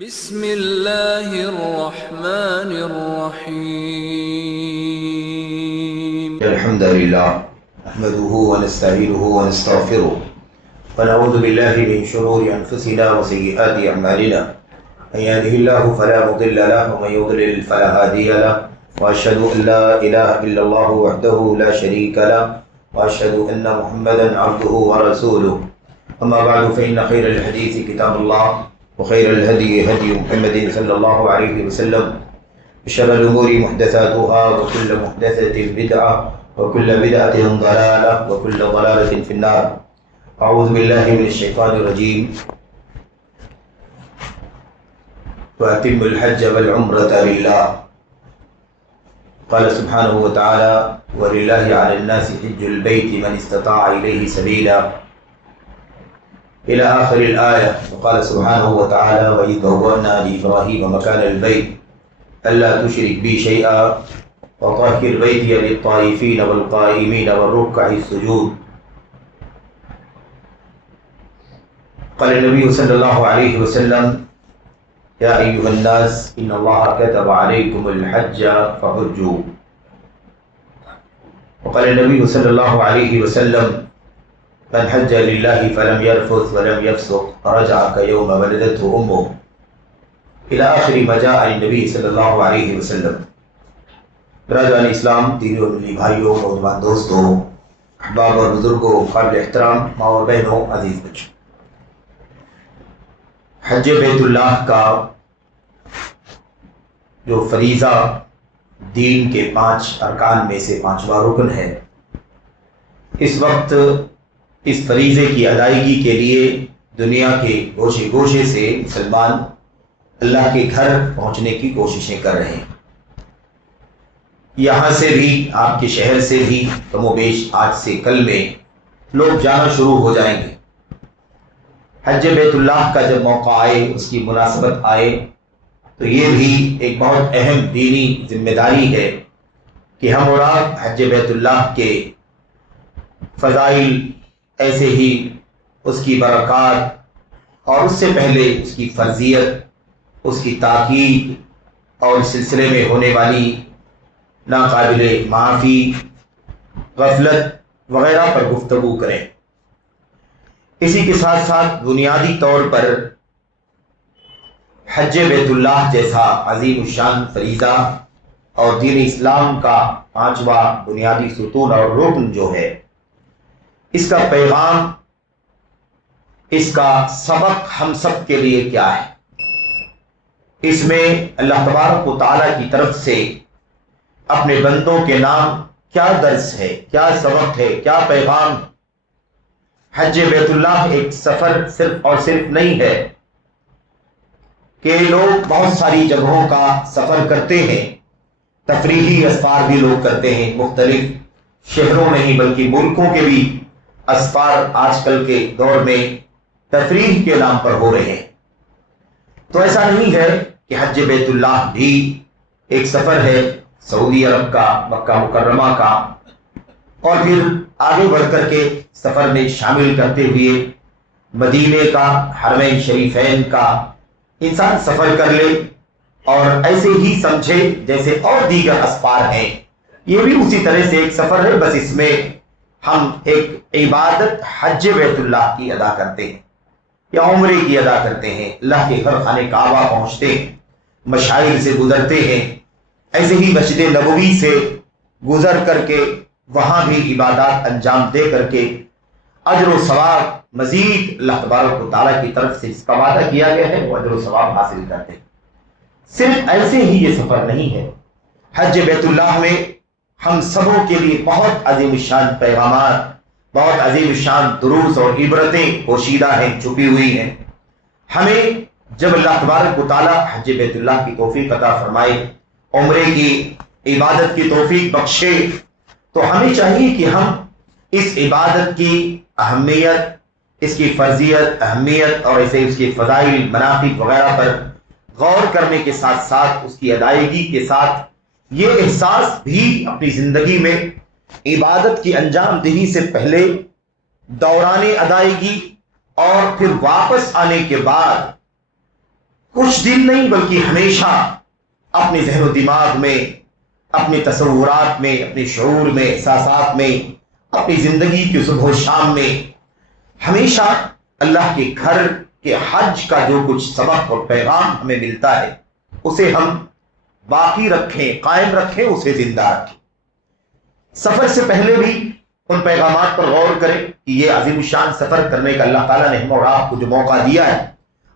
بسم اللہ الرحمن الرحیم الحمد للہ نحمده ونستعینه ونستغفره ونعوذ باللہ من شرور انفسنا وسیئات اعمالنا من يهده الله فلا مضل له ومن يضلل فلا هادي له واشهد ان لا اله الا الله وحده لا شريك له واشهد ان محمدا عبده ورسوله اما بعد فان خير الحديث كتاب الله وخير الهدي هدي محمد صلى الله عليه وسلم وشر الأمور محدثاتها وكل محدثة بدعة وكل بدعة ضلالة وكل ضلالة في النار. أعوذ بالله من الشيطان الرجيم. وأتم الحج والعمرة لله. قال سبحانه وتعالى ولله على الناس حج البيت من استطاع إليه سبيلا إلى آخر الآية. وقال سبحانه وتعالى وإذ بوأنا لإبراهيم مكان البيت ألا تشرك بي شيئا وطهر بيتي للطائفين والقائمين والركع السجود. قال النبي صلى الله عليه وسلم يا أيها الناس إن الله كتب عليكم الحج فحجوا. وقال النبي صلى الله عليه وسلم من حج لله فلم يرفث ولم يفسق رجع كيوم ولدته امه الى آخر ما جاء عن النبي صلی اللہ علیہ وسلم. برادران اسلام، دینی اور ملی بھائیوں، نوجوان دوستوں، احباب اور بزرگوں، قابل احترام ماں اور بہنوں، عزیز بچوں، حج بیت اللہ کا جو فریضہ دین کے 5 ارکان میں سے 5واں رکن ہے، اس وقت اس فریضے کی ادائیگی کے لیے دنیا کے گوشے گوشے سے مسلمان اللہ کے گھر پہنچنے کی کوششیں کر رہے ہیں. یہاں سے بھی، آپ کے شہر سے بھی کم و بیش آج سے کل میں لوگ جانا شروع ہو جائیں گے. حج بیت اللہ کا جب موقع آئے، اس کی مناسبت آئے، تو یہ بھی ایک بہت اہم دینی ذمہ داری ہے کہ ہم اور آپ حج بیت اللہ کے فضائل، ایسے ہی اس کی برکات اور اس سے پہلے اس کی فرضیت، اس کی تاکید اور اس سلسلے میں ہونے والی ناقابل معافی، غفلت وغیرہ پر گفتگو کریں. اسی کے ساتھ ساتھ بنیادی طور پر حج بیت اللہ جیسا عظیم الشان فریضہ اور دین اسلام کا 5واں بنیادی ستون اور رکن جو ہے، اس کا پیغام، اس کا سبق ہم سب کے لیے کیا ہے؟ اس میں اللہ تبارک و تعالیٰ کی طرف سے اپنے بندوں کے نام کیا درس ہے، کیا سبق ہے، کیا پیغام؟ حج بیت اللہ ایک سفر صرف اور صرف نہیں ہے کہ لوگ بہت ساری جگہوں کا سفر کرتے ہیں، تفریحی اسفار بھی لوگ کرتے ہیں، مختلف شہروں میں ہی بلکہ ملکوں کے بھی اسفار آج کل کے دور میں تفریح کے نام پر ہو رہے ہیں. تو ایسا نہیں ہے کہ حج بیت اللہ بھی ایک سفر ہے سعودی عرب کا، مکہ مکرمہ کا، اور پھر آگے بڑھ کر کے سفر میں شامل کرتے ہوئے مدینے کا، حرمین شریفین کا انسان سفر کر لے اور ایسے ہی سمجھے جیسے اور دیگر اسفار ہیں. یہ بھی اسی طرح سے ایک سفر ہے، بس اس میں ہم ایک عبادت حج بیت اللہ کی ادا کرتے ہیں یا عمرے کی ادا کرتے ہیں، اللہ کے گھر خانہ کعبہ پہنچتے ہیں، مشاعر سے گزرتے ہیں، ایسے ہی مسجد نبوی سے گزر کر کے وہاں بھی عبادات انجام دے کر کے اجر و ثواب مزید اللہ تبارک و تعالیٰ کی طرف سے جس کا وعدہ کیا گیا ہے وہ اجر و ثواب حاصل کرتے ہیں. صرف ایسے ہی یہ سفر نہیں ہے. حج بیت اللہ میں ہم سبوں کے لیے بہت عظیم الشان پیغامات، بہت عظیم الشان دروس اور عبرتیں پوشیدہ ہیں، چھپی ہوئی ہیں. ہمیں جب اللہ تبارک و تعالیٰ حج بیت اللہ کی توفیق عطا فرمائے، عمرے کی عبادت کی توفیق بخشے، تو ہمیں چاہیے کہ ہم اس عبادت کی اہمیت، اس کی فرضیت، اہمیت اور ایسے اس کے فضائل، مناقب وغیرہ پر غور کرنے کے ساتھ ساتھ اس کی ادائیگی کے ساتھ یہ احساس بھی اپنی زندگی میں عبادت کی انجام دہی سے پہلے، دوران ادائیگی اور پھر واپس آنے کے بعد کچھ دن نہیں بلکہ ہمیشہ اپنے ذہن و دماغ میں، اپنے تصورات میں، اپنے شعور میں، احساسات میں، اپنی زندگی کی صبح و شام میں ہمیشہ اللہ کے گھر کے حج کا جو کچھ سبق اور پیغام ہمیں ملتا ہے اسے ہم باقی رکھیں، قائم رکھیں، اسے زندہ رکھیں۔ سفر سے پہلے بھی ان پیغامات پر غور کریں کہ یہ عظیم الشان سفر کرنے کا اللہ تعالیٰ نے ہم اور آپ کو جو موقع دیا ہے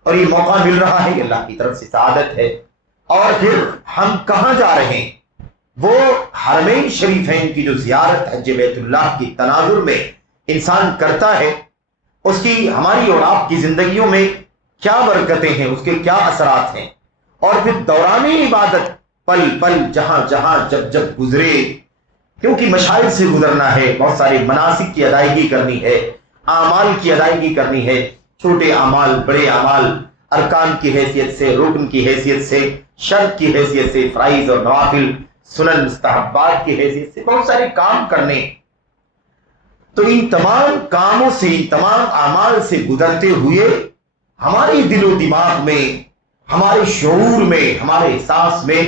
اور یہ موقع مل رہا ہے، یہ اللہ کی طرف سے سعادت ہے۔ اور پھر ہم کہاں جا رہے ہیں؟ وہ حرمین شریفین کی جو زیارت حج بیت اللہ کی تناظر میں انسان کرتا ہے، اس کی ہماری اور آپ کی زندگیوں میں کیا برکتیں ہیں، اس کے کیا اثرات ہیں، اور پھر دوران عبادت پل پل جہاں جہاں جب جب گزرے، کیونکہ مشاعر سے گزرنا ہے، بہت سارے مناسک کی ادائیگی کرنی ہے، اعمال کی ادائیگی کرنی ہے، چھوٹے اعمال، بڑے اعمال، ارکان کی حیثیت سے، رکن کی حیثیت سے، شرط کی حیثیت سے، فرائض اور نوافل، سنن مستحبات کی حیثیت سے بہت سارے کام کرنے۔ تو ان تمام کاموں سے، ان تمام اعمال سے گزرتے ہوئے ہمارے دل و دماغ میں، ہمارے شعور میں، ہمارے احساس میں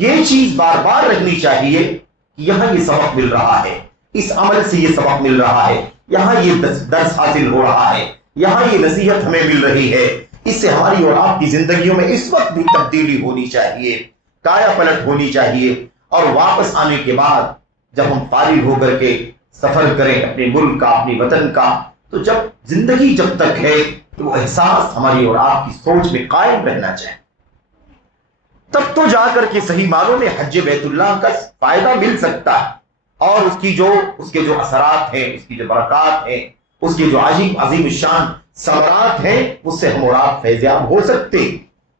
یہ چیز بار بار رہنی چاہیے کہ یہاں یہ سبق مل رہا ہے، اس عمل سے یہ سبق مل رہا ہے، یہاں یہ درس حاصل ہو رہا ہے، یہاں یہ نصیحت ہمیں مل رہی ہے۔ اس سے ہماری اور آپ کی زندگیوں میں اس وقت بھی تبدیلی ہونی چاہیے، کایا پلٹ ہونی چاہیے، اور واپس آنے کے بعد جب ہم فارغ ہو کر کے سفر کریں اپنے ملک کا، اپنے وطن کا، تو جب زندگی جب تک ہے تو وہ احساس ہماری اور آپ کی سوچ میں قائم رہنا چاہیے، تب تو جا کر کے صحیح معنوں میں حج بیت اللہ کا فائدہ مل سکتا ہے، اور اس کے جو اثرات ہیں، اس کی جو برکات ہیں، اس کے جو عظیم الشان ثمرات ہیں، اس سے ہم اور آپ فیضیاب ہو سکتے۔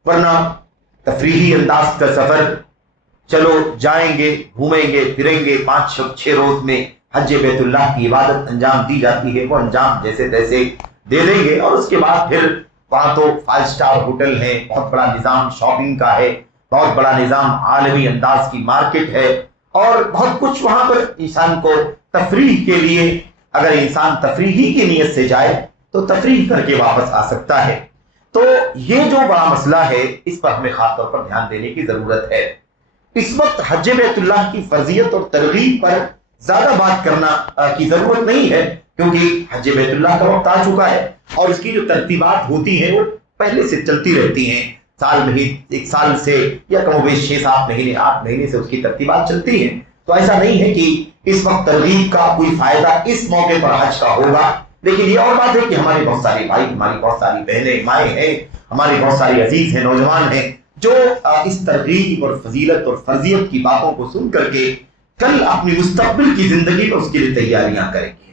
ورنہ تفریحی انداز کا سفر، چلو جائیں گے، گھومیں گے، پھریں گے، 5-6 روز میں حج بیت اللہ کی عبادت انجام دی جاتی ہے، وہ انجام جیسے تیسے دے دیں گے، اور اس کے بعد پھر وہاں تو 5 اسٹار ہوٹل ہے، بہت بڑا نظام شاپنگ کا ہے، بہت بڑا نظام عالمی انداز کی مارکیٹ ہے، اور بہت کچھ وہاں پر انسان کو تفریح کے لیے، اگر انسان تفریحی کی نیت سے جائے تو تفریح کر کے واپس آ سکتا ہے۔ تو یہ جو بڑا مسئلہ ہے اس پر ہمیں خاص طور پر دھیان دینے کی ضرورت ہے۔ اس وقت حج بیت اللہ کی فرضیت اور ترغیب پر زیادہ بات کرنا کی ضرورت نہیں ہے، کیونکہ حج بیت اللہ کا وقت آ چکا ہے، اور اس کی جو ترتیبات ہوتی ہیں وہ پہلے سے چلتی رہتی ہیں، سال میں ہی 1 سال سے یا کم و بیش 6-7 مہینے 8 مہینے سے اس کی ترتیبات چلتی ہیں۔ تو ایسا نہیں ہے کہ اس وقت ترغیب کا کوئی فائدہ اس موقع پر حج کا ہوگا، لیکن یہ اور بات ہے کہ ہمارے بہت سارے بھائی، ہماری بہت ساری بہنیں، مائیں ہیں، ہمارے بہت سارے عزیز ہیں، نوجوان ہیں، جو اس ترغیب اور فضیلت اور فرضیت کی باتوں کو سن کر کے کل اپنی مستقبل کی زندگی پر اس کے لیے تیاریاں کریں گے۔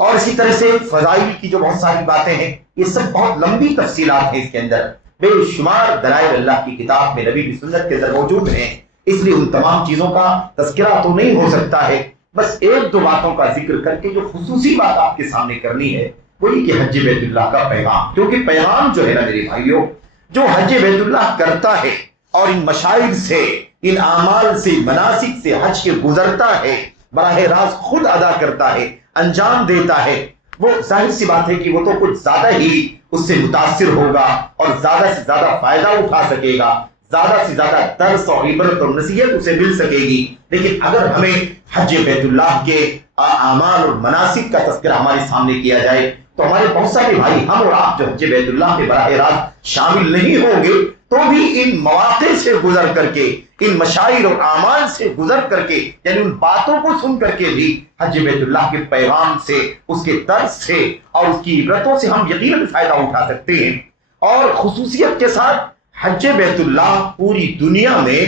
اور اسی طرح سے فضائل کی جو بہت ساری باتیں ہیں، یہ سب بہت لمبی تفصیلات ہیں، اس کے اندر بے شمار دلائل اللہ کی کتاب میں، نبی کی سنت کے اندر موجود ہیں، اس لیے ان تمام چیزوں کا تذکرہ تو نہیں ہو سکتا ہے۔ بس 1-2 باتوں کا ذکر کر کے جو خصوصی بات آپ کے سامنے کرنی ہے وہ یہ کہ حج بیت اللہ کا پیغام، کیونکہ پیغام جو ہے نا میرے بھائیوں، جو حج بیت اللہ کرتا ہے اور ان مشاعر سے، ان اعمال سے، مناسک سے حج کے گزرتا ہے، براہ راست خود ادا کرتا ہے، انجام دیتا ہے، وہ ظاہر سی بات ہے کہ وہ تو کچھ زیادہ ہی اس سے متاثر ہوگا اور زیادہ سے زیادہ فائدہ اٹھا سکے گا، زیادہ سے زیادہ درس اور عبرت اور نصیحت اسے مل سکے گی۔ لیکن اگر ہمیں حج بیت اللہ کے اعمال اور مناسک کا تذکرہ ہمارے سامنے کیا جائے تو ہمارے بہت سارے بھائی، ہم اور آپ جو حج بیت اللہ میں براہ راست شامل نہیں ہوں گے تو بھی ان مواقع سے گزر کر کے، ان مشاعر اور اعمال سے گزر کر کے، یعنی ان باتوں کو سن کر کے بھی حج بیت اللہ کے پیغام سے، اس کے درس سے اور اس کی عبرتوں سے ہم یقیناً فائدہ اٹھا سکتے ہیں۔ اور خصوصیت کے ساتھ حج بیت اللہ پوری دنیا میں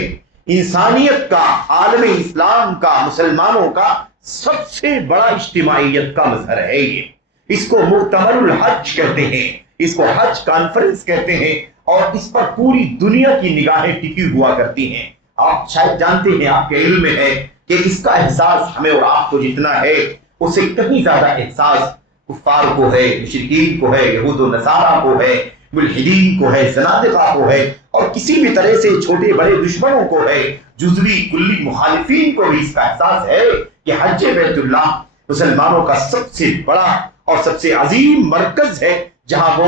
انسانیت کا، عالم اسلام کا، مسلمانوں کا سب سے بڑا اجتماعیت کا مظہر ہے۔ یہ اس کو مؤتمر الحج کہتے ہیں، اس کو حج کانفرنس کہتے ہیں، اور اس پر پوری دنیا کی نگاہیں ٹکی ہوا کرتی ہیں۔ آپ شاید جانتے ہیں، آپ کے علم میں ہے کہ اس کا احساس ہمیں اور آپ کو جتنا ہے اس سے کہیں زیادہ احساس کفار کو ہے، مشرکین کو ہے، یہود و نصارہ کو ہے، ملحدین کو ہے، زنادقہ کو ہے، اور کسی بھی طرح سے چھوٹے بڑے دشمنوں کو ہے، جزوی کلی مخالفین کو بھی اس کا احساس ہے کہ حج بیت اللہ مسلمانوں کا سب سے بڑا اور سب سے عظیم مرکز ہے، جہاں وہ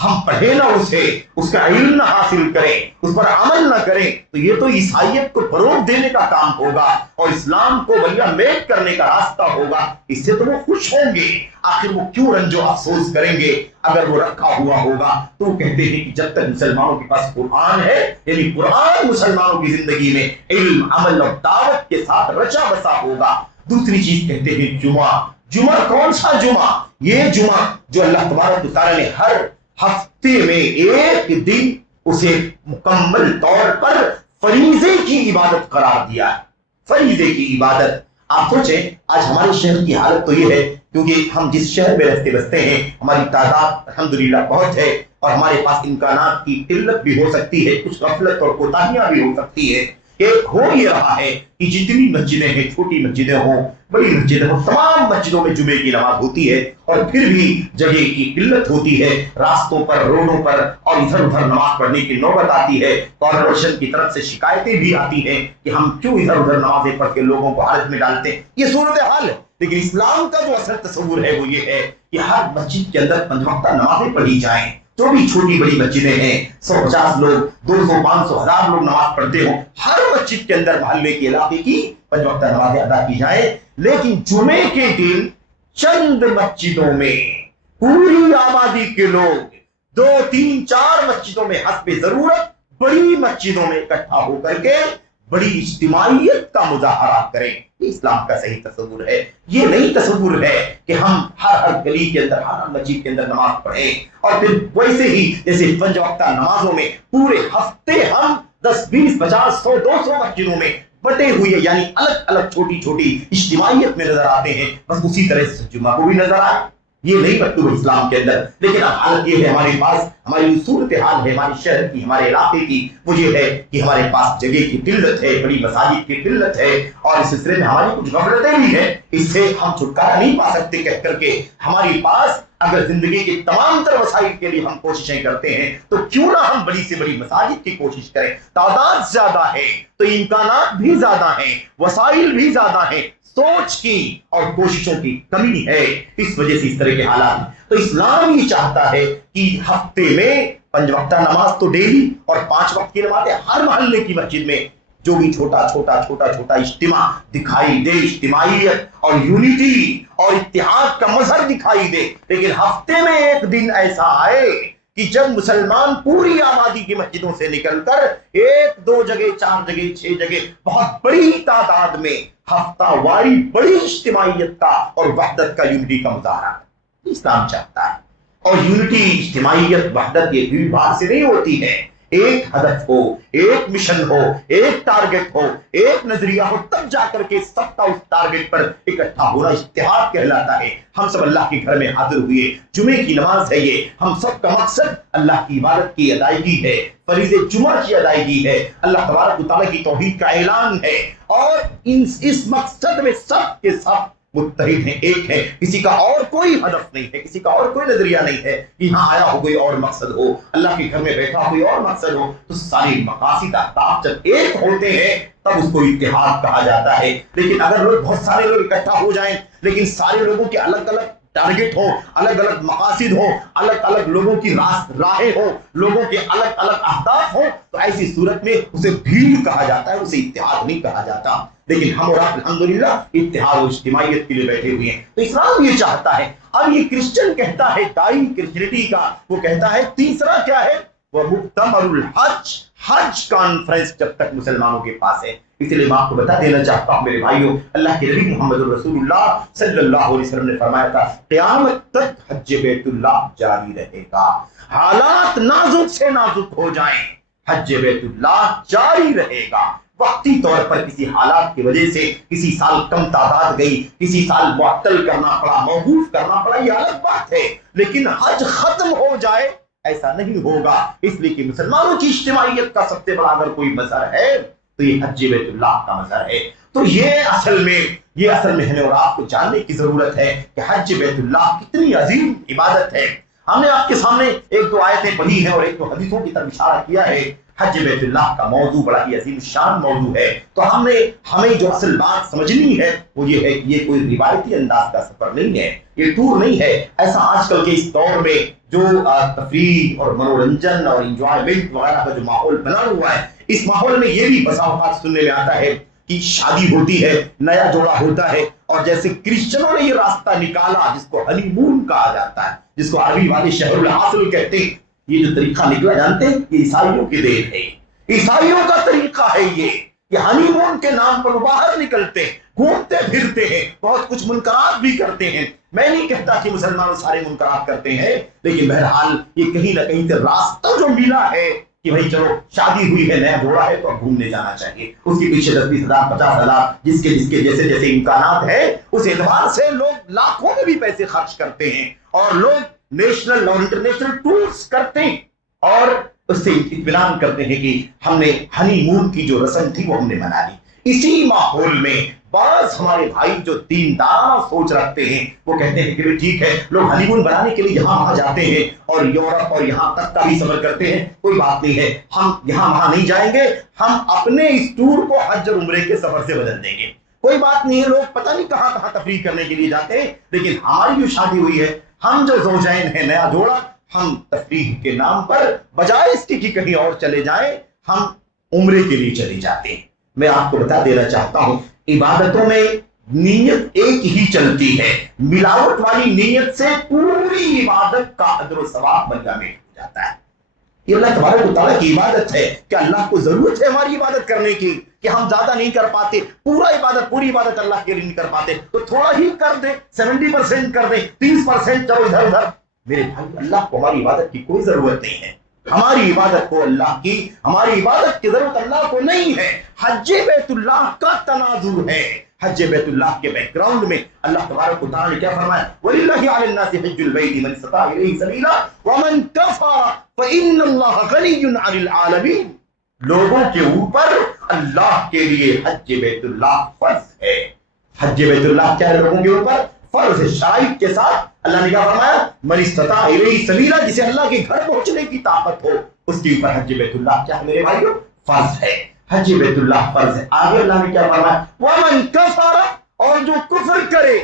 ہم پڑھیں نہ اسے، اس کا علم نہ حاصل کریں، اس پر عمل نہ کریں، تو یہ تو عیسائیت کو فروغ دینے کا کام ہوگا اور اسلام کو ولیہ میٹ کرنے کا راستہ ہوگا۔ اس سے تو وہ خوش ہوں گے، آخر وہ کیوں رنج و افسوس کریں گے اگر وہ رکھا ہوا ہوگا؟ تو وہ کہتے ہیں کہ جب تک مسلمانوں کے پاس قرآن ہے، یعنی قرآن مسلمانوں کی زندگی میں علم، عمل اور دعوت کے ساتھ رچا بسا ہوگا۔ دوسری چیز کہتے ہیں جمعہ۔ جمعہ کون سا جمعہ؟ یہ جمعہ جو اللہ تبارک و تعالیٰ نے ہر ہفتے میں ایک دن اسے مکمل طور پر فریضے کی عبادت قرار دیا ہے، فریضے کی عبادت۔ آپ سوچیں آج ہمارے شہر کی حالت تو یہ ہے، کیونکہ ہم جس شہر میں رہتے بستے ہیں ہماری تعداد الحمدللہ بہت ہے اور ہمارے پاس امکانات کی قلت بھی ہو سکتی ہے، کچھ غفلت اور کوتاہیاں بھی ہو سکتی ہے۔ ایک ہو یہ رہا ہے کہ جتنی مسجدیں ہیں، چھوٹی مسجدیں ہوں، بڑی مسجدیں ہوں، تمام مسجدوں میں جمعے کی نماز ہوتی ہے اور پھر بھی جگہ کی قلت ہوتی ہے، راستوں پر، روڈوں پر اور ادھر ادھر نماز پڑھنے کی نوبت آتی ہے۔ کارپوریشن کی طرف سے شکایتیں بھی آتی ہیں کہ ہم کیوں ادھر ادھر نمازیں پڑھ کے لوگوں کو حرج میں ڈالتے ہیں۔ یہ صورتحال ہے، لیکن اسلام کا جو اصل تصور ہے وہ یہ ہے کہ ہر مسجد کے اندر 5 وقتہ نمازیں پڑھی جائیں۔ جو بھی چھوٹی بڑی مسجدیں ہیں، 150 لوگ، 200، 500، 1000 لوگ نماز پڑھتے ہوں، ہر مسجد کے اندر محلے کے علاقے کی 5 وقتہ نمازیں ادا کی جائیں۔ لیکن جمعے کے دن چند مسجدوں میں پوری آبادی کے لوگ 2، 3، 4 مسجدوں میں حسب ضرورت بڑی مسجدوں میں اکٹھا ہو کر کے بڑی اجتماعیت کا مظاہرہ کریں۔ یہ اسلام کا صحیح تصور ہے۔ یہ نہیں تصور ہے کہ ہم ہر گلی کے اندر، ہر مسجد کے اندر نماز پڑھیں اور پھر ویسے ہی جیسے 5 وقتہ نمازوں میں پورے ہفتے ہم 10، 20، 50، 100، 200 مسجدوں میں بٹے ہوئے، یعنی الگ الگ چھوٹی چھوٹی اجتماعیت میں نظر آتے ہیں، بس اسی طرح سے جمعہ کو بھی نظر آئے۔ یہ نہیں مکتوب اسلام کے اندر۔ لیکن اب حالت یہ ہے ہمارے پاس، ہماری صورتحال ہے ہمارے شہر کی، ہمارے علاقے کی، وہ یہ ہے کہ ہمارے پاس جگہ کی قلت ہے، بڑی مساجد کی قلت ہے اور اس سلسلے میں ہماری کچھ غفلتیں بھی ہیں۔ اس سے ہم چھٹکارا نہیں پا سکتے کہہ کر کے ہمارے پاس اگر زندگی کے تمام تر وسائل کے لیے ہم کوششیں کرتے ہیں تو کیوں نہ ہم بڑی سے بڑی مساجد کی کوشش کریں۔ تعداد زیادہ ہے تو امکانات بھی زیادہ ہیں، وسائل بھی زیادہ ہیں، سوچ کی اور کوششوں کی کمی ہے، اس وجہ سے اس طرح کے حالات۔ تو اسلام یہ چاہتا ہے کہ ہفتے میں 5 وقتہ نماز تو ڈیلی اور 5 وقت کی نمازیں ہر محلے کی مسجد میں جو بھی چھوٹا چھوٹا اجتماع دکھائی دے، اجتماعیت اور یونٹی اور اتحاد کا مظہر دکھائی دے۔ لیکن ہفتے میں ایک دن ایسا آئے کہ جب مسلمان پوری آبادی کی مسجدوں سے نکل کر 1، 2 جگہ، 4 جگہ، 6 جگہ بہت بڑی تعداد میں ہفتہ واری بڑی اجتماعیت کا اور وحدت کا، یونٹی کا مظاہرہ اسلام چاہتا ہے۔ اور یونٹی، اجتماعیت، وحدت یہ بھی باہر سے نہیں ہوتی ہے۔ ایک ہدف ہو، ایک مشن ہو، ایک ٹارگٹ ہو، ایک نظریہ ہو، تب جا کر کے سب کا اس ٹارگٹ پر اکٹھا ہونا اتحاد کہلاتا ہے۔ ہم سب اللہ کے گھر میں حاضر ہوئے، جمعے کی نماز ہے یہ، ہم سب کا مقصد اللہ کی عبادت کی ادائیگی ہے، فریض جمعہ کی ادائیگی ہے، اللہ تبارک و تعالیٰ کی توحید کا اعلان ہے، اور اس مقصد میں سب کے سب متحد ہیں، ایک ہے، کسی کا اور کوئی ہدف نہیں ہے، کسی کا اور کوئی نظریہ نہیں ہے، یہاں آیا ہو کوئی اور مقصد ہو، اللہ کے گھر میں بیٹھا کوئی اور مقصد ہو، تو سارے مقاصد اہداف جب ایک ہوتے ہیں تب اس کو اتحاد کہا جاتا ہے۔ لیکن اگر لوگ بہت سارے لوگ اکٹھا ہو جائیں لیکن سارے لوگوں کے الگ الگ ٹارگٹ ہو، الگ الگ مقاصد ہو، الگ الگ لوگوں کی راہیں ہو، لوگوں کے الگ الگ اہداف ہو، تو ایسی صورت میں اسے بھیڑ کہا جاتا ہے، اسے اتحاد نہیں کہا جاتا۔ لیکن ہم اور آپ الحمدللہ اتحاد و اجتماعیت کے لیے بیٹھے ہوئے ہیں۔ تو اسلام یہ چاہتا ہے۔ اب یہ کرسچن کہتا ہے، دائی کرسچینٹی کا وہ کہتا ہے تیسرا کیا ہے؟ وہ مؤتمر الحج، حج کانفرنس جب تک مسلمانوں کے پاس ہے۔ اس لیے میں آپ کو بتا دینا چاہتا ہوں میرے بھائیوں، اللہ کے نبی محمد رسول اللہ صلی اللہ علیہ وسلم نے فرمایا تھا قیامت تک حج بیت اللہ جاری رہے گا، حالات نازک سے نازک ہو جائیں، حج بیت اللہ جاری رہے گا۔ وقتی طور پر کسی حالات کی وجہ سے کسی سال کم تعداد گئی، کسی سال معطل کرنا پڑا، موقوف کرنا پڑا، یہ الگ بات ہے، لیکن حج ختم ہو جائے ایسا نہیں ہوگا۔ اس لیے کہ مسلمانوں کی اجتماعیت کا سب سے بڑا اگر کوئی مظہر ہے تو یہ حج بیت اللہ کا مظہر ہے۔ تو یہ اصل میں ہمیں اور آپ کو جاننے کی ضرورت ہے کہ حج بیت اللہ کتنی عظیم عبادت ہے۔ ہم نے آپ کے سامنے 1-2 آیتیں پڑھی ہیں اور 1-2 حدیثوں کی طرف اشارہ کیا ہے۔ حج بیت اللہ کا موضوع بڑا ہی عظیم شان موضوع ہے، تو ہمیں جو اصل بات سمجھنی ہے وہ یہ ہے کہ یہ کوئی روایتی انداز کا سفر نہیں ہے، یہ ٹور نہیں ہے ایسا آج کل کے اس دور میں جو تفریح اور منورنجن اور انجوائمنٹ وغیرہ کا جو ماحول بنا ہوا ہے، اس ماحول میں یہ بھی بسا اوقات سننے میں آتا ہے کہ شادی ہوتی ہے، نیا جوڑا ہوتا ہے، اور جیسے کرسچنوں نے یہ راستہ نکالا جس کو ہنی مون کہا جاتا ہے، جس کو عربی والے شہر العسل کہتے ہیں، یہ جو طریقہ نکلا جانتے ہیں یہ عیسائیوں کی دین ہے، عیسائیوں کا طریقہ ہے یہ ہنی مون کے نام پر باہر نکلتے ہیں، گھومتے پھرتے ہیں، بہت کچھ منکرات بھی کرتے ہیں۔ میں نہیں کہتا کہ مسلمان سارے منکرات کرتے ہیں، لیکن بہرحال یہ کہیں نہ کہیں سے راستہ جو ملا ہے کہ بھائی چلو شادی ہوئی ہے، نیا جوڑا ہے تو اب گھومنے جانا چاہیے، اس کے پیچھے 10,000 50,000 جس کے جیسے امکانات ہیں اس اعتبار سے لوگ لاکھوں میں بھی پیسے خرچ کرتے ہیں، اور لوگ نیشنل اور انٹرنیشنل ٹورز کرتے ہیں، اور اس سے اطمینان کرتے ہیں کہ ہم نے ہنی مون کی جو رسم تھی وہ ہم نے منا لی۔ اسی ماحول میں بعض ہمارے بھائی جو دیندار سوچ رکھتے ہیں وہ کہتے ہیں کہ ٹھیک ہے، لوگ ہنی مون بنانے کے لیے یہاں وہاں جاتے ہیں اور یورپ اور یہاں تک کا بھی سفر کرتے ہیں، کوئی بات نہیں ہے، ہم یہاں وہاں نہیں جائیں گے، ہم اپنے اس ٹور کو حج اور عمرے کے سفر سے بدل دیں گے، کوئی بات نہیں ہے، لوگ پتہ نہیں کہاں کہاں تفریح کرنے کے لیے جاتے ہیں، لیکن ہماری جو شادی ہوئی ہے، ہم جو زوجین ہیں، نیا جوڑا، ہم تفریح کے نام پر بجائے اس کی کہ کہیں اور چلے جائیں، ہم عمرے کے لیے چلے جاتے ہیں۔ میں آپ کو بتا دینا چاہتا ہوں عبادتوں میں نیت ایک ہی چلتی ہے، ملاوٹ والی نیت سے پوری عبادت کا اجر و ثواب منجمد ہو جاتا ہے۔ یہ اللہ تبارک و تعالیٰ کی عبادت ہے کہ اللہ کو ضرورت ہے ہماری عبادت کرنے کی کہ ہم زیادہ نہیں کر پاتے، پوری عبادت اللہ کے لیے نہیں کر پاتے تو تھوڑا ہی کر دیں، 70% کر دیں، 30% چلو ادھر ادھر۔ میرے بھائی اللہ کو ہماری عبادت کی کوئی ضرورت نہیں ہے، ہماری عبادت کو ہماری عبادت کی ضرورت اللہ کو نہیں ہے۔ حج بیت اللہ کا تناظر ہے، حج بیت اللہ کے بیک گراؤنڈ میں اللہ تبارک و تعالیٰ نے کیا فرمایا؟ وَلِلَّهِ عَلَى النَّاسِ حِجُّ الْبَيْتِ مَنِ اسْتَطَاعَ إِلَيْهِ سَبِيلًا وَمَنْ كَفَرَ فَإِنَّ اللَّهَ غَنِيٌّ عَنِ الْعَالَمِينَ۔ لوگوں کے اوپر اللہ کے لیے حج بیت اللہ فرض ہے۔ حج بیت اللہ کیا ہے؟ لوگوں کے اوپر فرض ہے، شرائط کے ساتھ۔ اللہ نے کیا فرمایا؟ من استطاع الیہ سبیلا، جسے اللہ کے گھر پہنچنے کی طاقت ہو اس کے اوپر حج بیت اللہ کیا ہے میرے بھائیو؟ فرض ہے، حج بیت اللہ فرض ہے۔ آگے اللہ نے کیا فرمایا؟ ومن کفر، اور جو کفر کرے،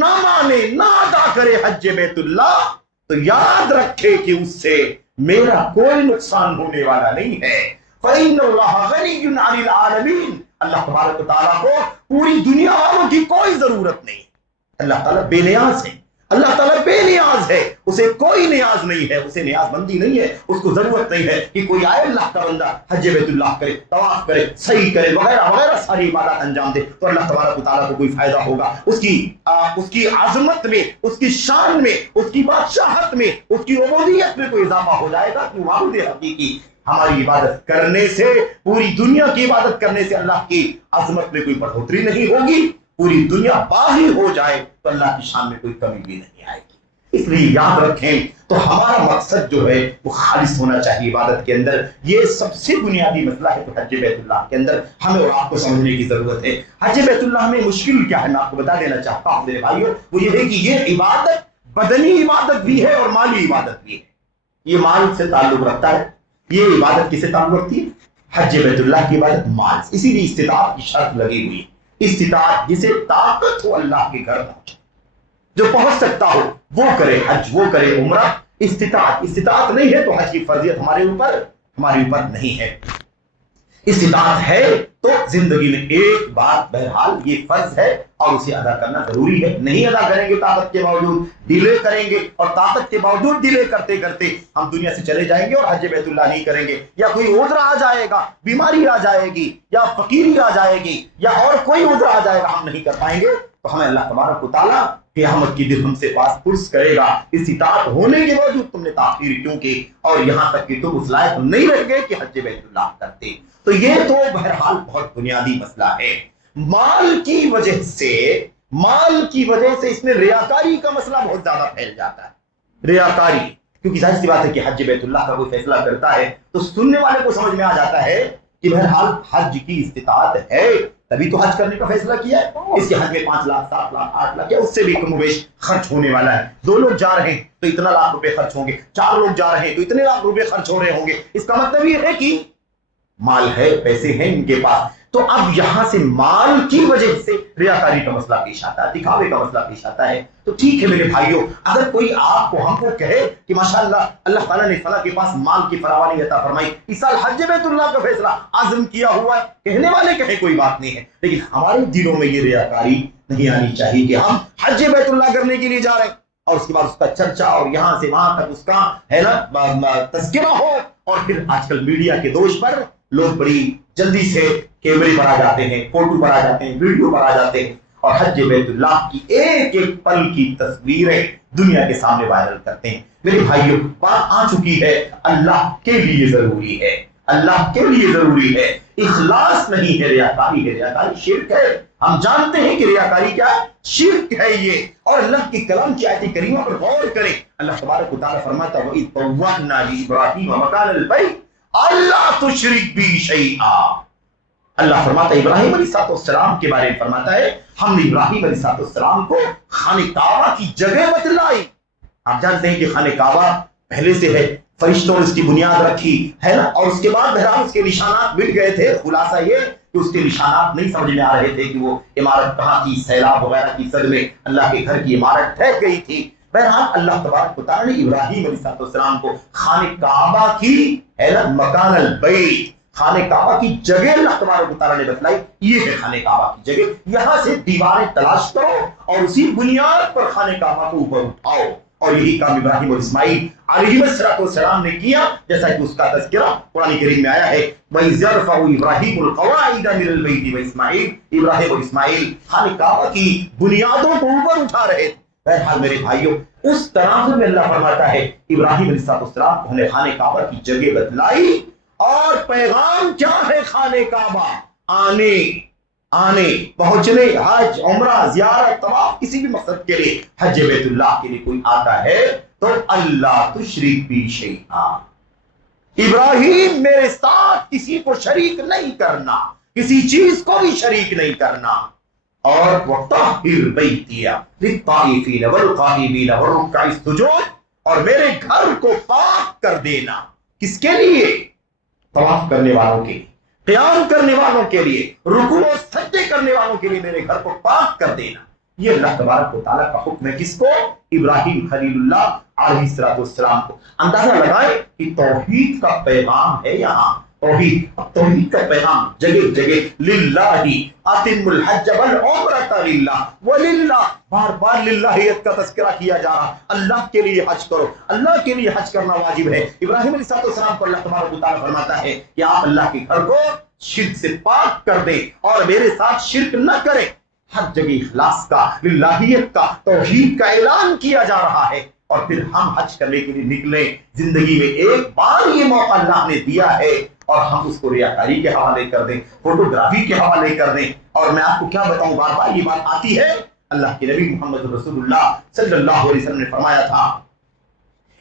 نہ مانے، نہ ادا کرے حج بیت اللہ، تو یاد رکھے کہ اس سے میرا کوئی نقصان ہونے والا نہیں ہے۔ فإن اللہ غنی عن العالمین، اللہ تبارک و تعالیٰ کو پوری دنیا والوں کی کوئی ضرورت نہیں، اللہ تعالیٰ بے نیاز ہے، اللہ تعالیٰ بے نیاز ہے، اسے کوئی نیاز نہیں ہے، اسے نیاز مندی نہیں ہے، اس کو ضرورت نہیں ہے کہ کوئی آئے اللہ کا بندہ حج بیت اللہ کرے، طواف کرے، صحیح کرے، وغیرہ وغیرہ ساری عبادات انجام دے تو اللہ تبارک و تعالیٰ کو کوئی فائدہ ہوگا؟ اس کی عظمت میں، اس کی شان میں، اس کی بادشاہت میں، اس کی عبودیت میں کوئی اضافہ ہو جائے گا کہ معبود حقیقی ہماری عبادت کرنے سے، پوری دنیا کی عبادت کرنے سے اللہ کی عظمت میں کوئی بڑھوتری نہیں ہوگی، پوری دنیا باہی ہو جائے تو اللہ کی شان میں کوئی کمی بھی نہیں آئے گی۔ اس لیے یاد رکھیں، تو ہمارا مقصد جو ہے وہ خالص ہونا چاہیے عبادت کے اندر، یہ سب سے بنیادی مسئلہ ہے۔ تو حج بیت اللہ کے اندر ہمیں اور آپ کو سمجھنے کی ضرورت ہے۔ حج بیت اللہ میں مشکل کیا ہے میں آپ کو بتا دینا چاہتا ہوں میرے بھائیوں، وہ یہ ہے کہ یہ عبادت بدنی عبادت بھی ہے اور مالی عبادت بھی ہے۔ یہ مال سے تعلق رکھتا ہے، یہ عبادت کس سے تعلق رکھتی ہے؟ حج بیت اللہ کی عبادت مال، اسی لیے استطاعت کی شرط لگی ہوئی ہے۔ استطاعت، جسے طاقت ہو اللہ کے گھر پہنچے، جو پہنچ سکتا ہو وہ کرے حج، وہ کرے عمرہ۔ استطاعت نہیں ہے تو حج کی فرضیت ہمارے اوپر نہیں ہے۔ استطاعت ہے تو زندگی میں ایک بار بہرحال یہ فرض ہے اور اسے ادا کرنا ضروری ہے۔ نہیں ادا کریں گے طاقت کے باوجود، ڈیلے کریں گے، اور طاقت کے باوجود ڈیلے کرتے کرتے ہم دنیا سے چلے جائیں گے اور حج بیت اللہ نہیں کریں گے، یا کوئی عذر آ جائے گا، بیماری آ جائے گی، یا فقیری آ جائے گی، یا اور کوئی عذر آ جائے گا، ہم نہیں کر پائیں گے، تو ہمیں اللہ تبارک و تعالیٰ قیامت کی دن ہم سے پرس کرے گا، استطاعت ہونے کے باوجود تم نے تاخیر کیوں کی، اور یہاں تک کہ تم اس لائق نہیں رہ گئے کہ حج بیت اللہ کرتے۔ تو یہ تو بہرحال بہت بنیادی مسئلہ ہے۔ مال کی وجہ سے اس میں ریاکاری کا مسئلہ بہت زیادہ پھیل جاتا ہے۔ ریاکاری، کیونکہ ظاہر سی بات ہے کہ حج بیت اللہ کا کوئی فیصلہ کرتا ہے تو سننے والے کو سمجھ میں آ جاتا ہے کہ بہرحال حج کی استطاعت ہے تبھی تو حج کرنے کا فیصلہ کیا ہے، اس کے حج میں 5 لاکھ 7 لاکھ 8 لاکھ یا اس سے بھی کم و بیش خرچ ہونے والا ہے۔ 2 لوگ جا رہے ہیں تو اتنا لاکھ روپے خرچ ہوں گے، 4 لوگ جا رہے ہیں تو اتنے لاکھ روپے خرچ ہو رہے ہوں گے۔ اس کا مطلب یہ ہے کہ مال ہے، پیسے ہیں ان کے پاس، تو اب یہاں سے مال کی وجہ سے ریاکاری کا مسئلہ پیش آتا ہے، دکھاوے کا مسئلہ پیش آتا ہے۔ تو ٹھیک ہے میرے بھائیوں، اگر کوئی آپ کو ہم کو کہے کہ ماشاءاللہ اللہ تعالیٰ نے فلاں کے پاس مال کی فراوانی عطا فرمائی، اس سال حج بیت اللہ کا فیصلہ عزم کیا ہوا ہے، کہنے والے کہیں کوئی بات نہیں ہے، لیکن ہمارے دلوں میں یہ ریاکاری نہیں آنی چاہیے کہ ہم حج بیت اللہ کرنے کے لیے جا رہے ہیں اور اس کے بعد اس کا چرچا اور یہاں سے وہاں تک اس کا ہے نا تذکرہ ہو، اور پھر آج کل میڈیا کے دوش پر لوگ بڑی جلدی سے کیمرے پر آ جاتے ہیں، فوٹو پر آ جاتے ہیں، ویڈیو پر آ جاتے ہیں، اور حج بیت اللہ کی ایک ایک پل کی تصویریں دنیا کے سامنے وائرل کرتے ہیں۔ میرے بھائیوں، بات آ چکی ہے، اللہ کے لیے ضروری ہے، اللہ کے لیے ضروری ہے، اخلاص نہیں ہے، ریاکاری ہے، ریاکاری شرک ہے۔ ہم جانتے ہیں کہ ریاکاری کیا ہے، شرک ہے یہ، اور اللہ کے کلام کی آیت کریمہ پر غور کریں۔ اللہ تبارک و تعالیٰ فرماتا ہے وَإِذْ بَوَّأْنَا لِإِبْرَاهِيمَ مَكَانَ الْبَيْتِ أَلَّا تُشْرِكْ بِي شَيْئًا۔ اللہ فرماتا ہے ابراہیم علیہ السلام کے بارے میں فرماتا ہے ہم نے ابراہیم علیہ السلام کو خانہ کعبہ کی جگہ بتلائی۔ آپ جانتے ہیں کہ خانہ کعبہ پہلے سے ہے، فرشتوں نے اس کی بنیاد رکھی ہے نا، اور اس کے بعد بہرحال اس کے نشانات مل گئے تھے۔ خلاصہ یہ کہ اس کے نشانات نہیں سمجھ میں آ رہے تھے کہ وہ عمارت کہاں کی، سیلاب وغیرہ کی صد میں اللہ کے گھر کی عمارت ٹھہر گئی تھی۔ بہرحال اللہ تبارک و تعالیٰ نے ابراہیم علیہ السلام کو خانہ کعبہ کی ہے نا مکان البیت، خانہ کعبہ کی جگہ اللہ تبارک و تعالیٰ نے بتلائی، یہ ہے خانہ کعبہ کی جگہ، یہاں سے دیواریں تلاش کرو اور اسی بنیاد پر خانہ کعبہ کو اوپر اٹھاؤ۔ اور یہی کام ابراہیم اور اسماعیل علیہ السلام نے کیا، جیسا کہ اس کا تذکرہ قرآن کریم میں آیا ہے وَإِذْ يَرْفَعُ إِبْرَاهِيمُ الْقَوَاعِدَ مِنَ الْبَيْتِ وَإِسْمَاعِيلُ، ابراہیم اور اسماعیل خانہ کعبہ کی بنیادوں کو اوپر اٹھا رہے تھے۔ بہرحال میرے بھائیوں، اس طرح میں اللہ فرماتا ہے ابراہیم علیہ السلام کو نے خانہ کعبہ کی جگہ بتلائی، اور پیغام کیا ہے خانہ کعبہ آنے پہنچنے، حج عمرہ زیارت طواف کسی بھی مقصد کے لیے حج بیت اللہ کے لیے کوئی آتا ہے تو اللہ تشرک بی شیئا، ابراہیم میرے ساتھ کسی کو شریک نہیں کرنا، کسی چیز کو بھی شریک نہیں کرنا، اور وَطَهِّرْ بَيْتِيَ لِلطَّائِفِينَ وَالْقَائِمِينَ وَالرُّكَّعِ السُّجُودِ، اور میرے گھر کو پاک کر دینا، کس کے لیے؟ طواف کرنے والوں کے لیے، قیام کرنے والوں کے لیے، رکوع و سجدے کرنے والوں کے لیے میرے گھر کو پاک کر دینا۔ یہ اللہ تبارک و تعالیٰ کا حکم ہے، کس کو؟ ابراہیم خلیل اللہ علیہ السلام کو۔ اندازہ لگائیں کہ توحید کا پیغام ہے یہاں، توحید کا پیغام جگہ جگہ للہ، اتم الحج والعمرۃ للہ وللہ، بار بار للہیت کا تذکرہ کیا جا رہا، اللہ کے لیے حج کرو، اللہ کے لیے حج کرنا واجب ہے۔ ابراہیم علیہ السلام کو اللہ تبارک و تعالیٰ فرماتا ہے کہ آپ اللہ کے گھر کو شرک سے پاک کر دیں اور میرے ساتھ شرک نہ کریں۔ ہر جگہ اخلاص کا، للہیت کا، توحید کا اعلان کیا جا رہا ہے، اور پھر ہم حج کرنے کے لیے نکلیں۔ زندگی میں ایک بار یہ موقع اللہ نے دیا ہے اور ہم اس کو ریاکاری کے حوالے کر دیں، فوٹوگرافی کے حوالے کر دیں۔ اور میں آپ کو کیا بتاؤں، بار بار یہ بات آتی ہے، اللہ کے نبی محمد رسول اللہ صلی اللہ علیہ وسلم نے فرمایا تھا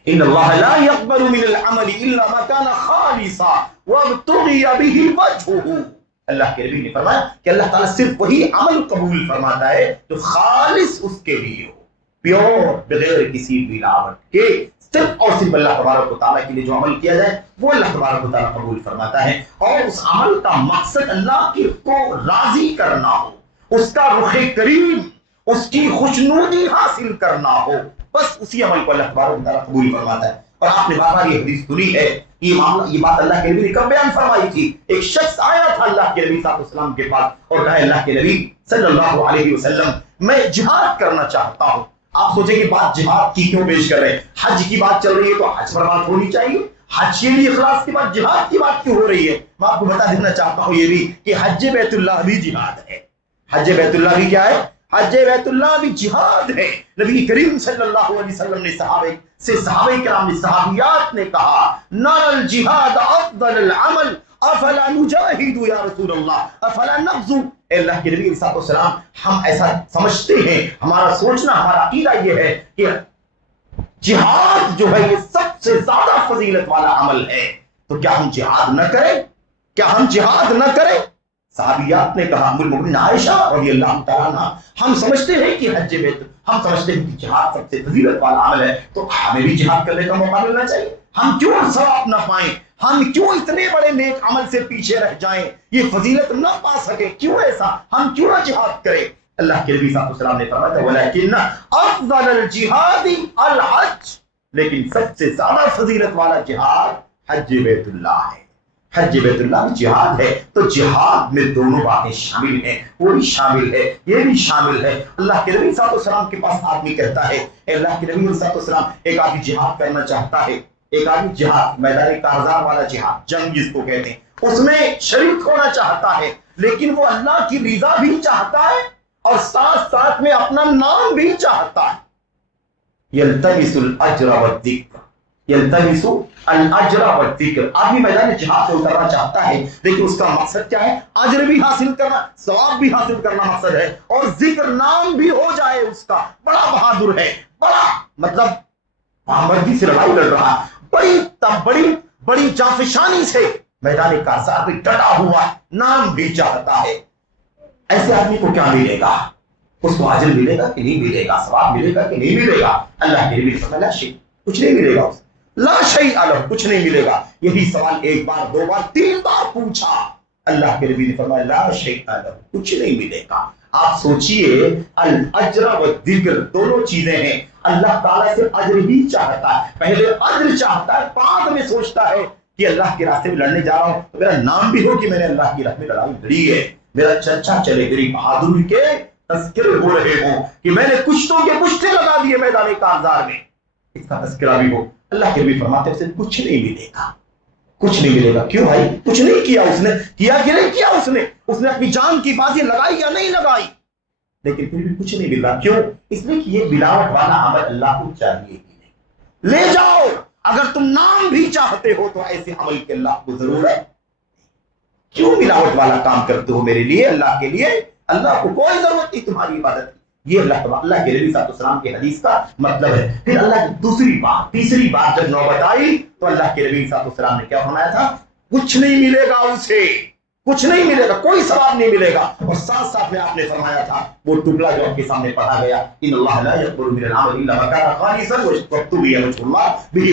ان اللہ لا يقبل من العمل الا ما كان خالصا وابتغي به وجهه، اللہ کے نبی نے فرمایا کہ اللہ تعالیٰ صرف وہی عمل قبول فرماتا ہے جو خالص اس کے لیے ہو، پیور، بغیر کسی ملاوٹ کے، صرف اور صرف اللہ تبارک و تعالیٰ کے لیے جو عمل کیا جائے وہ اللہ تبارک و تعالیٰ قبول فرماتا ہے، اور اس عمل کا مقصد اللہ کو راضی کرنا ہو، اس کا رخ کریم، اس کی خوشنودی حاصل کرنا ہو، بس اسی عمل کو اللہ تبارک و تعالیٰ قبول فرماتا ہے۔ اور آپ نے بار بار یہ حدیث سنی ہے، یہ بات اللہ کے نبی نے کب بیان فرمائی تھی؟ ایک شخص آیا تھا اللہ کے نبی صلی اللہ علیہ وسلم کے پاس اور کہا اللہ کے نبی صلی اللہ علیہ وسلم میں جہاد کرنا چاہتا ہوں۔ آپ سوچیں کہ بات جہاد کی کیوں پیش کر رہے ہیں؟ حج کی بات چل رہی ہے تو حج پر بات ہونی چاہیے، حج کے لیے اخلاص کے بعد جہاد کی بات کیوں ہو رہی ہے؟ میں آپ کو بتا دینا چاہتا ہوں یہ بھی کہ حج بیت اللہ بھی جہاد ہے، حج بیت اللہ بھی کیا ہے؟ حج بیت اللہ بھی جہاد ہے۔ نبی کریم صلی اللہ علیہ وسلم نے صحابہ کرام نے، صحابیات نے کہا نَرَى الْجِهَادَ أَفْضَلَ الْعَمَلِ أَفَلَا نُجَاهِدُ يَا رسول اللہ أَفَلَا نَغْزُو، اے اللہ کے نبی علیہ السلام ہم ایسا سمجھتے ہیں، ہمارا سوچنا، ہمارا عقیدہ یہ ہے کہ جہاد جو ہے یہ سب سے زیادہ فضیلت والا عمل ہے، تو کیا ہم جہاد نہ کریں؟ کیا ہم جہاد نہ کریں؟ صحابیات نے کہا، ام المؤمنین عائشہ رضی اللہ تعالیٰ عنہا، ہم سمجھتے ہیں کہ حج بیت، ہم سمجھتے ہیں کہ جہاد سب سے فضیلت والا عمل ہے، تو ہمیں بھی جہاد کرنے کا موقع ملنا چاہیے، ہم کیوں ثواب نہ پائیں؟ ہم کیوں اتنے بڑے نیک عمل سے پیچھے رہ جائیں, یہ فضیلت نہ پا سکے, کیوں ایسا, ہم کیوں نہ جہاد کریں؟ اللہ کے نبی صلی اللہ علیہ وسلم نے فرمایا تھا ولیکن افضل الجہاد الحج, لیکن سب سے زیادہ فضیلت والا جہاد حج بیت اللہ ہے. حج بیت اللہ بھی جہاد ہے, تو جہاد میں دونوں باتیں شامل ہیں, وہ بھی شامل ہے, یہ بھی شامل ہے. اللہ کے نبی صلی اللہ علیہ وسلم کے پاس آدمی کہتا ہے, اے اللہ کے نبی صلی اللہ علیہ وسلم, ایک آدمی جہاد کرنا چاہتا ہے, ایک آدمی جہاد میدان کارزار والا جہاد, جنگ جس کو کہتے ہیں, اس میں شریک ہونا چاہتا ہے, لیکن وہ اللہ کی رضا بھی چاہتا ہے اور ساتھ ساتھ میں اپنا نام بھی چاہتا ہے. یلتمس الاجر والذکر, یلتمس الاجر والذکر, آدمی میدان جہاد سے اترنا چاہتا ہے, لیکن اس کا مقصد کیا ہے؟ اجر بھی حاصل کرنا, ثواب بھی حاصل کرنا مقصد ہے, اور ذکر نام بھی ہو جائے اس کا. بڑا بہادر ہے, بڑا مطلب مردی سے لڑائی لڑ رہا, بڑی جانفشانی سے میدان کارزار پہ ڈٹا ہوا, نام بھی چاہتا ہے. ایسے آدمی کو کیا ملے گا؟ اس کو اجر ملے گا کہ نہیں ملے گا؟ ثواب ملے گا کہ نہیں ملے گا؟ اللہ کے نبی صلی اللہ علیہ وسلم, کچھ نہیں ملے گا اسے, لا شیء لہ, کچھ نہیں ملے گا. یہی سوال ایک بار, دو بار, تین بار پوچھا. اللہ کے نبی نے فرمایا لا شیء لہ, کچھ نہیں ملے گا. آپ سوچئے, الاجر والذکر دونوں چیزیں ہیں. اللہ تعالیٰ سے اجر ہی چاہتا ہے, پہلے اجر چاہتا ہے, بعد میں سوچتا ہے کہ اللہ کے راستے میں لڑنے جا رہا ہوں تو میرا نام بھی ہو کہ میں نے اللہ کی راہ میں لڑائی لڑی ہے, میرا چرچا چلے, میری بہادری کے تذکرے ہو رہے ہوں کہ میں نے کشتوں کے پشتے لگا دیے میدان کارزار میں, اس کا تذکرہ بھی ہو. اللہ کے بھی فرماتے ہیں اسے کچھ نہیں ملے گا, کچھ نہیں ملے گا. کیوں بھائی؟ کچھ نہیں کیا اس نے, کیا کہ نہیں کیا اس نے اپنی جان کی بازی لگائی یا نہیں لگائی, لیکن پھر بھی کچھ نہیں مل رہا. کیوں؟ اس لیے کہ یہ ملاوٹ والا عمل اللہ کو چاہیے ہی نہیں. لے جاؤ, اگر تم نام بھی چاہتے ہو تو ایسے عمل کے اللہ کو ضرورت. کیوں ملاوٹ والا کام کرتے ہو میرے لیے, اللہ کے لیے؟ اللہ کو کوئی ضرورت نہیں تمہاری عبادت کی. یہ اللہ کے نبی صلی اللہ علیہ وسلم کے حدیث کا مطلب ہے. پھر اللہ کی دوسری بات, تیسری بات جب نوبت آئی تو اللہ کے نبی صلی اللہ علیہ وسلم نے کیا فرمایا تھا؟ کچھ نہیں ملے گا اسے, کچھ نہیں ملے گا, کوئی ثواب نہیں ملے گا. اور ساتھ ساتھ میں آپ نے فرمایا تھا وہ ٹکڑا جو آپ کے سامنے پڑھا گیا, ان اللہ لا یقبل من العمل الا ما کان خالصا وابتغي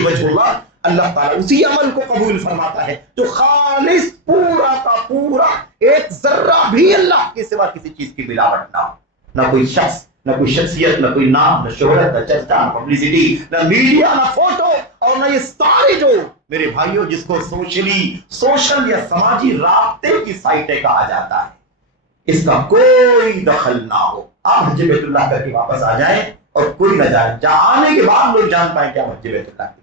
وجه اللہ, اللہ تعالیٰ اسی عمل کو قبول فرماتا ہے جو خالص, پورا کا پورا, ایک ذرہ بھی اللہ کے سوا کسی چیز کی ملاوٹ نہ ہو. نہ کوئی شخص, نہ کوئی شخصیت, نہ کوئی نام, نہ شہرت, نہ چرچا, نہ پبلسٹی, نہ میڈیا, نہ فوٹو, اور نہ یہ سارے جو میرے بھائیوں جس کو سوشل یا سماجی رابطے کی سائٹیں کہا جاتا ہے, اس کا کوئی دخل نہ ہو. آپ حج بیت اللہ کر کے واپس آ جائیں اور کوئی نہ جائے, جہاں آنے کے بعد لوگ جان پائیں کہ آپ حج بیت اللہ.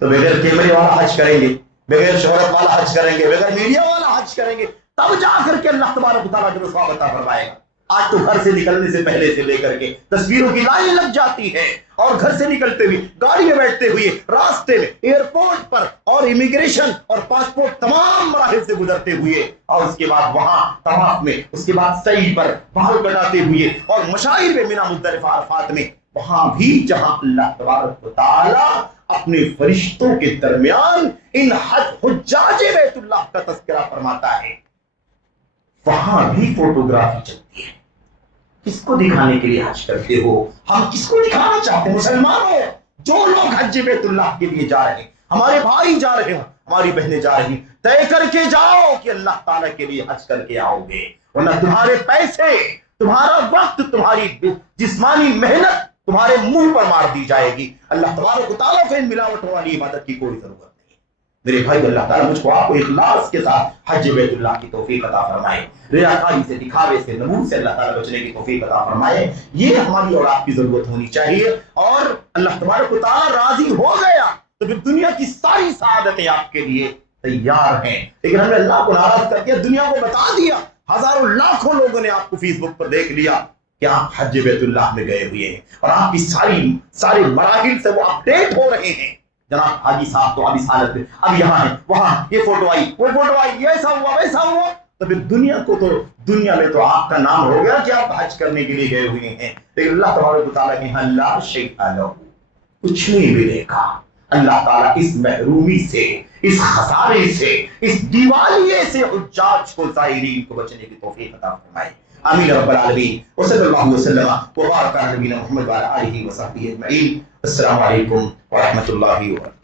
تو بغیر کیمرے والا حج کریں گے, بغیر شہرت والا حج کریں گے, بغیر میڈیا والا حج کریں گے, تب جا کر کے اللہ تبارک و تعالیٰ جو ثواب عطا فرمائے گا. آج تو گھر سے نکلنے سے پہلے سے لے کر کے تصویروں کی لائن لگ جاتی ہے, اور گھر سے نکلتے ہوئے, گاڑی میں بیٹھتے ہوئے, راستے میں, ایئرپورٹ پر, اور امیگریشن اور پاسپورٹ تمام مراحل سے گزرتے ہوئے, اور اس کے بعد وہاں طواف میں, اس کے بعد سعی پر بال کٹاتے ہوئے, اور مشاعر میں, منی مزدلفہ عرفات میں, وہاں بھی جہاں اللہ تبارک و تعالیٰ اپنے فرشتوں کے درمیان ان حجاج بیت اللہ کا تذکرہ فرماتا ہے, وہاں بھی فوٹوگرافی چلتی ہے. کس کو دکھانے کے لیے حج کرتے ہو؟ ہم کس کو دکھانا چاہتے ہیں؟ مسلمانوں, جو لوگ حج بیت اللہ کے لیے جا رہے ہیں, ہمارے بھائی جا رہے ہیں, ہماری بہنیں جا رہی ہیں, طے کر کے جاؤ کہ اللہ تعالیٰ کے لیے حج کر کے آؤ گے, ورنہ تمہارے پیسے, تمہارا وقت, تمہاری جسمانی محنت تمہارے منہ پر مار دی جائے گی. اللہ تبارک و تعالیٰ سے ان ملاوٹوں والی عبادت کی کوئی ضرورت نہیں. میرے بھائی, اللہ تعالیٰ مجھ کو آپ کو اخلاص کے ساتھ حج بیت اللہ کی توفیق عطا فرمائے, ریاکاری سے, دکھاوے سے, نمود سے اللہ تعالیٰ بچنے کی توفیق عطا فرمائے. یہ ہماری اور آپ کی ضرورت ہونی چاہیے. اور اللہ تبارک و تعالیٰ راضی ہو گیا تو پھر دنیا کی ساری سعادتیں آپ کے لیے تیار ہیں. لیکن ہم نے اللہ کو ناراض کر دیا, دنیا کو بتا دیا, ہزاروں لاکھوں لوگوں نے آپ کو فیس بک پر دیکھ لیا کہ آپ حج بیت اللہ میں گئے ہوئے ہیں, اور آپ کی ساری مراحل سے وہ اپڈیٹ ہو رہے ہیں. جناب حاجی صاحب تو اب اس حالت میں, اب یہاں ہے, وہاں یہ فوٹو آئی, وہ فوٹو آئی, یہ ایسا ہوا, ویسا ہوا, تو پھر دنیا میں تو آپ کا نام ہو گیا کہ آپ حج کرنے کے لیے گئے ہوئے ہیں. لیکن اللہ تبارک و تعالیٰ کے یہاں لا شیء لہ, کچھ نہیں ملے گا. اللہ تعالیٰ اس محرومی سے, اس خسارے سے, اس دیوالیے سے حجاج کو, زائرین کو بچنے کی توفیق عطا فرمائے. آمین رب العالمین. وصلی اللہ وسلم وبارک علی نبینا محمد وعلی آلہ وصحبہ اجمعین. السلام علیکم ورحمۃ اللہ وبرکاتہ.